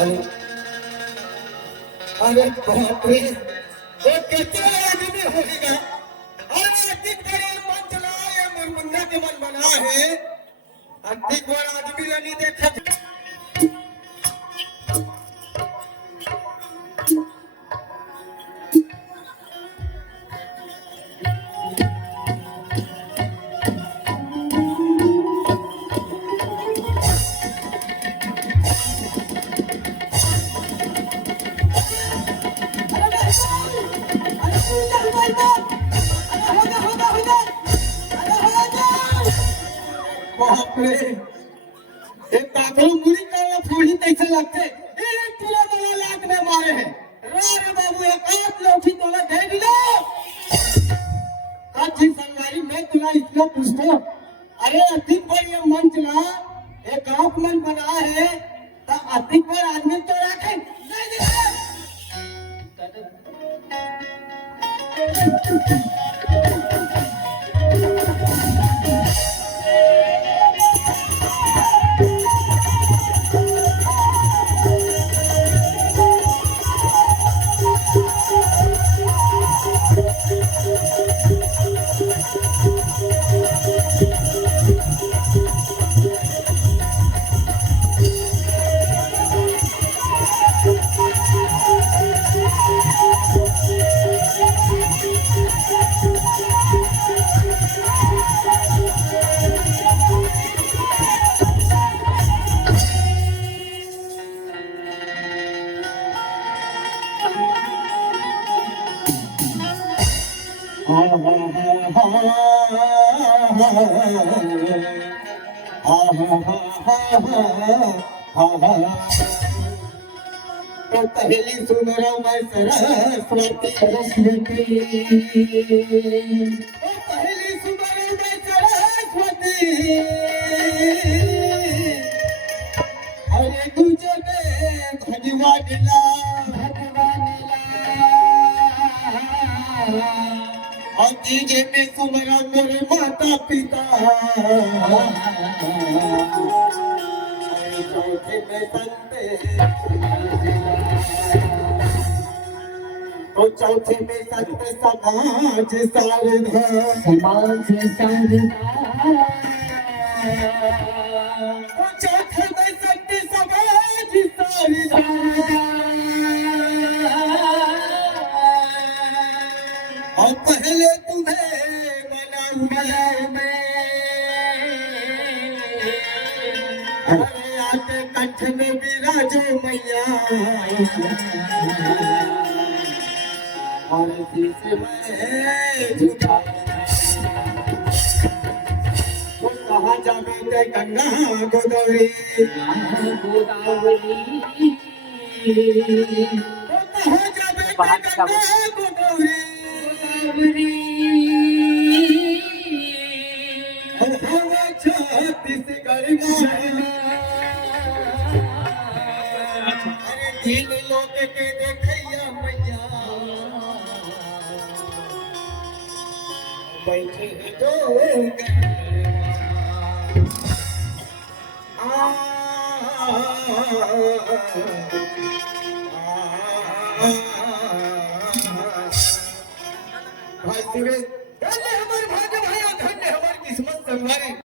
अरे अरे बाप रे वो कितने आदमी होगा और अधिक बड़े मन चलाए मुन्ना के मन बना है अधिक बड़ा आदमी नहीं देखा बाप रे एक काकरो मुड़ी का फूड़ी कैसे लगते एक पूरा बड़ा लात में मारे हैं रे बाबू एक आठ लौठी तोला दे दिलो आज जी संगारी मैं तुला इतना पूछता अरे अधिक पर ये मंच ला एक गांव मन बना है तो अधिक पर आदमी तो रखे नहीं दिला तो पहली सुन रहा मैं सरस्वती सरस्वती तो पहली सुन रहा मैं सरस्वती अरे दूजे में भगवान ला और डीजे में सुमरा मेरे माता पिता, चौथे में संते, तो चौथे में संत समाज सारधा, समाज सारधा, तो चौथे में संत समाज सारधा। और पहले तुम्हें बनाऊं मैं, अरे आके कंठ में विराजो मैया, और शीश में झुका, वो कहाँ जावे ते गंगा गोदावरी, गोदावरी, वो कहाँ जावे ते गंगा गोदावरी, हवा छत्तीसगढ़ में, अरे तीन लोग के देखैया मैया, बैठे दो भाई सुरेश, धन्य हमारे भाग्य भाई, धन्य हमारी किस्मत संवारी।